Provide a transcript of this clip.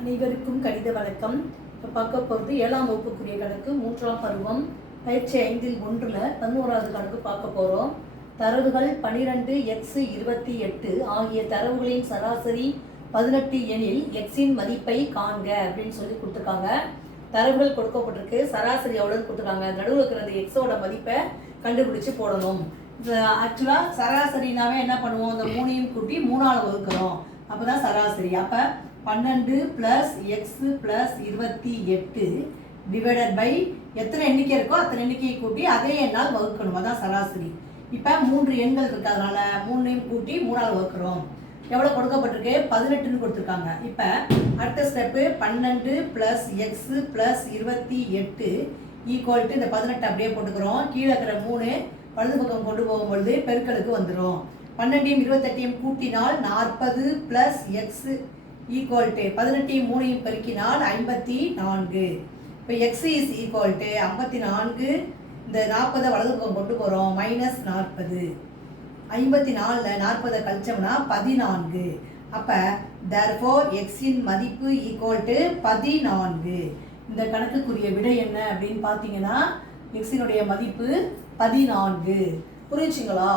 அனைவருக்கும் கணித வணக்கம். இப்போ பார்க்க போகிறது 7ஆம் வகுப்புக்குரிய கணக்கு 3ஆம் பருவம் பயிற்சி 5இல் 1ல் 11வது கணக்கு பார்க்க போகிறோம். தரவுகள் 12 x 28 ஆகிய தரவுகளின் சராசரி 18 எனில் எக்ஸின் மதிப்பை காண்க அப்படின்னு சொல்லி கொடுத்துருக்காங்க. தரவுகள் கொடுக்கப்பட்டிருக்கு, சராசரி எவ்வளோன்னு கொடுத்துருக்காங்க. நடுவில் இருக்கிற அந்த எக்ஸோட மதிப்பை கண்டுபிடிச்சு போடணும். ஆக்சுவலாக சராசரினாவே என்ன பண்ணுவோம், அந்த 3ஐயும் கூட்டி 3ஆல் வகுக்கிறோம், அப்போ தான் சராசரி. அப்போ 12 + x + 28 டிவைடட் பை எத்தனை எண்ணிக்கை இருக்கோ அத்தனை எண்ணிக்கையை கூட்டி அதே எண்ணால் வகுக்கணும், அதான் சராசரி. இப்போ 3 எண்கள் இருக்கிறதுனால 3ஐயும் கூட்டி 3ஆல் வகுக்கிறோம். எவ்வளோ கொடுக்கப்பட்டிருக்கு, 18ன்னு கொடுத்துருக்காங்க. இப்போ அடுத்த ஸ்டெப்பு 12 + x + 28 ஈக்குவல் இந்த 18 அப்படியே போட்டுக்கிறோம். கீழே இருக்கிற 3 வலது பக்கம் கொண்டு போகும்பொழுது பெருக்கலுக்கு வந்துடும். 12ஐயும் 28ஐயும் கூட்டினால் 40 + x ஈக்குவல் 18ஐயும் 3ஐயும் பெருக்கினால் 54. இப்போ x இஸ் ஈக்குவல் 54. இந்த 40 வலது பக்கம் கொண்டு போகிறோம், -40. 54ல் 40 கழிச்சோம்னா 14. அப்போ therefore எக்ஸின் மதிப்பு ஈக்குவல் 14. இந்த கணக்குக்குரிய விடை என்ன அப்படின்னு பார்த்தீங்கன்னா எக்ஸினுடைய மதிப்பு 14. புரிஞ்சுங்களா?